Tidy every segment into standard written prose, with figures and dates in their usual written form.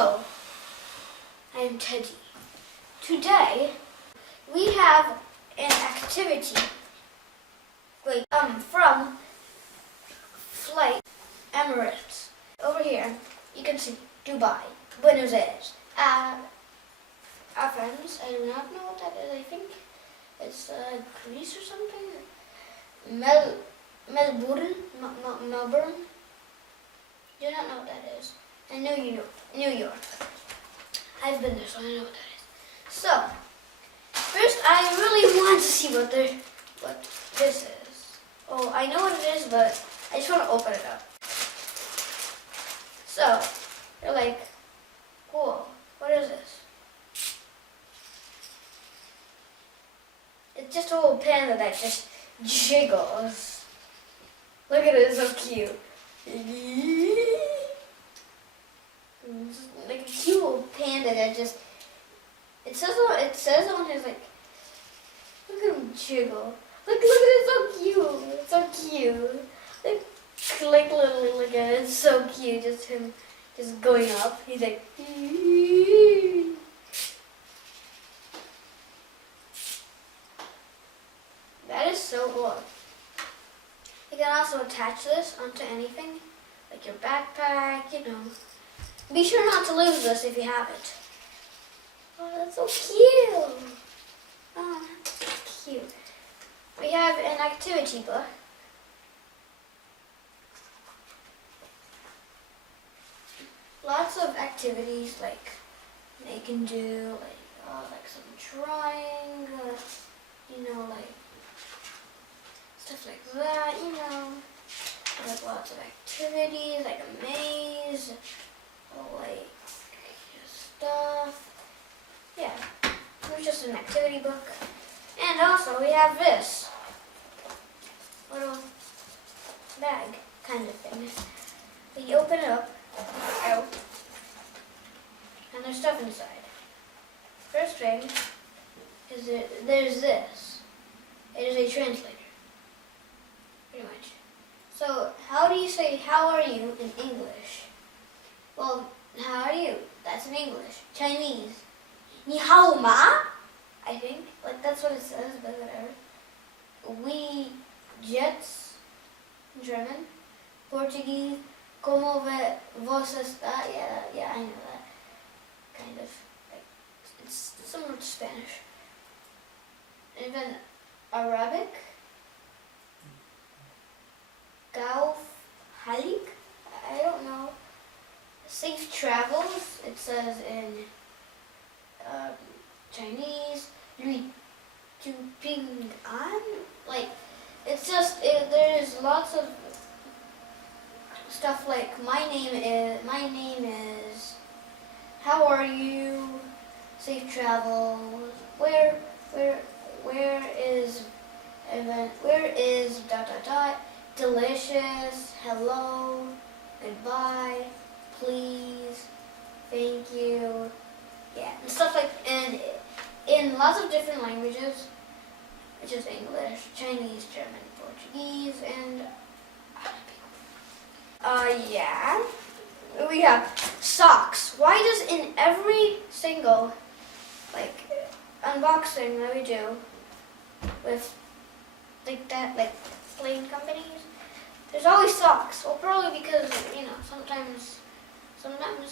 Hello, I'm Teddy. Today we have an activity from flight Emirates. Over here you can see Dubai, Buenos Aires. Our friends, I do not know what that is. I think it's Greece or something. Melbourne. Do not know what that is. And New York. I've been there, so I know what that is. So, first I really want to see what this is. Oh, I know what it is, but I just want to open it up. So, you're like, cool, what is this? It's just a little panda that just jiggles. Look at it, it's so cute. Like a cute little panda that just, it says on his, like, look at him jiggle. Look at it, it's so cute. It's so cute. Like literally look at it, it's so cute. Just him just going up. He's like, that is so cool. You can also attach this onto anything, like your backpack, you know. Be sure not to lose this if you have it. Oh, that's so cute. Oh, that's cute. We have an activity book. Lots of activities like they can do, like some drawing, you know, like stuff like that, you know. Like lots of activities, like a maze. Like stuff. Yeah, it was just an activity book. And also we have this little bag kind of thing. We open it up, and there's stuff inside. First thing is there's this. It is a translator, pretty much. So how do you say how are you in English? Well, how are you? That's in English. Chinese. Ni hao ma? I think. Like, that's what it says, but whatever. We jets, in German. Portuguese. Como vos está? Yeah, I know that. Kind of. Like, it's similar to Spanish. And then Arabic. Gauf halik? I don't know. Safe travels, it says in Chinese. Lui tu ping an? Like, it's just, there's lots of stuff like my name is, how are you, safe travels, where is dot dot dot, delicious, hello, goodbye, please, thank you, yeah, and stuff like, and in lots of different languages, which is English, Chinese, German, Portuguese, and yeah, we have socks. Why does in every single, like, unboxing that we do with, like that, like, plane companies, there's always socks. Well, probably because, you know, sometimes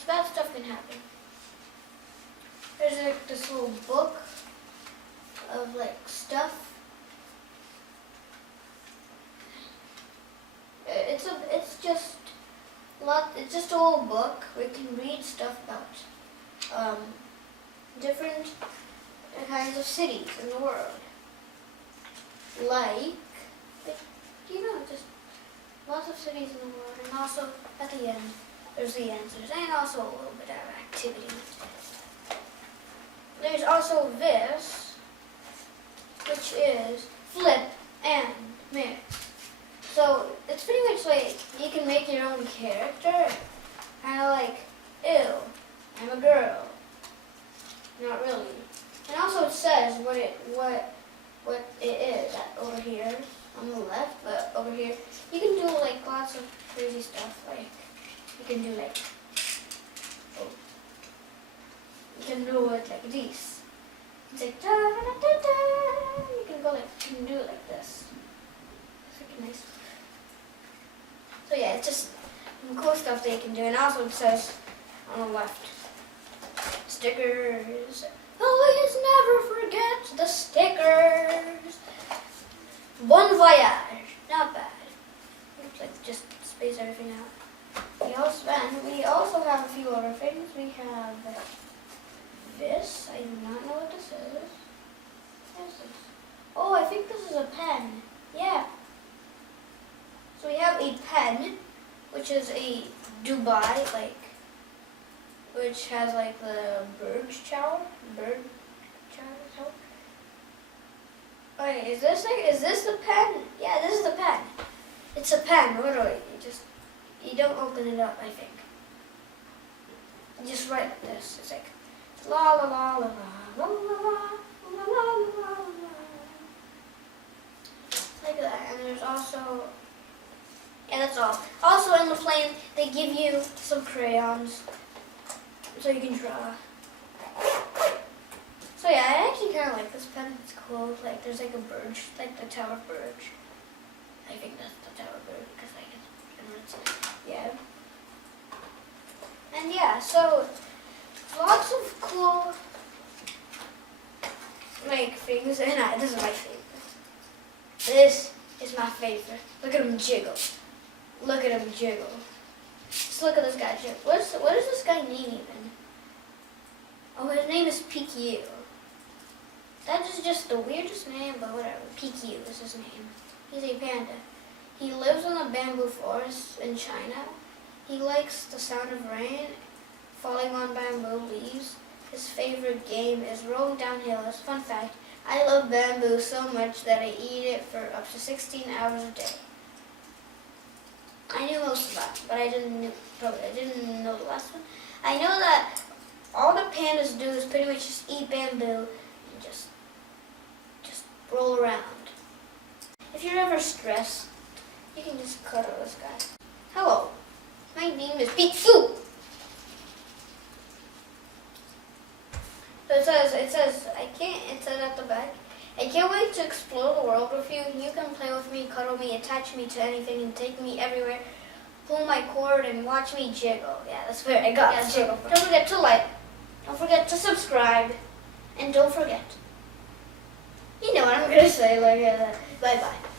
bad stuff can happen. There's like this little book of like stuff. It's just a little book where you can read stuff about different kinds of cities in the world. Like, you know, just lots of cities in the world, and also at the end, there's the answers, and also a little bit of activity. There's also this, which is flip and mix. So it's pretty much like you can make your own character, kind of like, ew, I'm a girl. Not really. And also it says what it is over here on the left, but over here you can do like lots of crazy stuff. Like you can do like you can do it like this. It's like da da da da da. You can go like, you can do it like this. It's like nice. So yeah, it's just some cool stuff that you can do. And also it says on the left, stickers. Please never forget the stickers. Bon voyage. Not bad. It's like just space everything out. We also have a few other things. We have this. I do not know what this is. What is this? Oh, I think this is a pen. Yeah. So we have a pen, which is a Dubai, which has like the bird chow. Wait, is this the pen? Yeah, this is the pen. It's a pen, literally. You don't open it up, I think. You just write like this. It's like la la la la la la la la la la la. Like that. And there's also, yeah, that's all. Also in the plane, they give you some crayons so you can draw. So yeah, I actually kind of like this pen. It's cool. Like there's like a bird, like the tower bird. I think that's the tower bird because it's yeah. And yeah, so lots of cool like things. And this is my favorite. This is my favorite. Look at him jiggle. Look at him jiggle. Just look at this guy jiggle. What is this guy name even? Oh, his name is PQ. That is just the weirdest name, but whatever. PQ is his name. He's a panda. He lives in a bamboo forest in China. He likes the sound of rain falling on bamboo leaves. His favorite game is rolling down hills. Fun fact, I love bamboo so much that I eat it for up to 16 hours a day. I knew most of that, but I didn't know the last one. I know that all the pandas do is pretty much just eat bamboo and just roll around. If you're ever stressed, you can just cuddle this guy. Hello, my name is Pichu. So it says it says at the back, I can't wait to explore the world with you. You can play with me, cuddle me, attach me to anything, and take me everywhere. Pull my cord and watch me jiggle. Yeah, that's where I got the jiggle from. Don't forget to like, don't forget to subscribe, and don't forget. You know what I'm gonna say, like, bye-bye.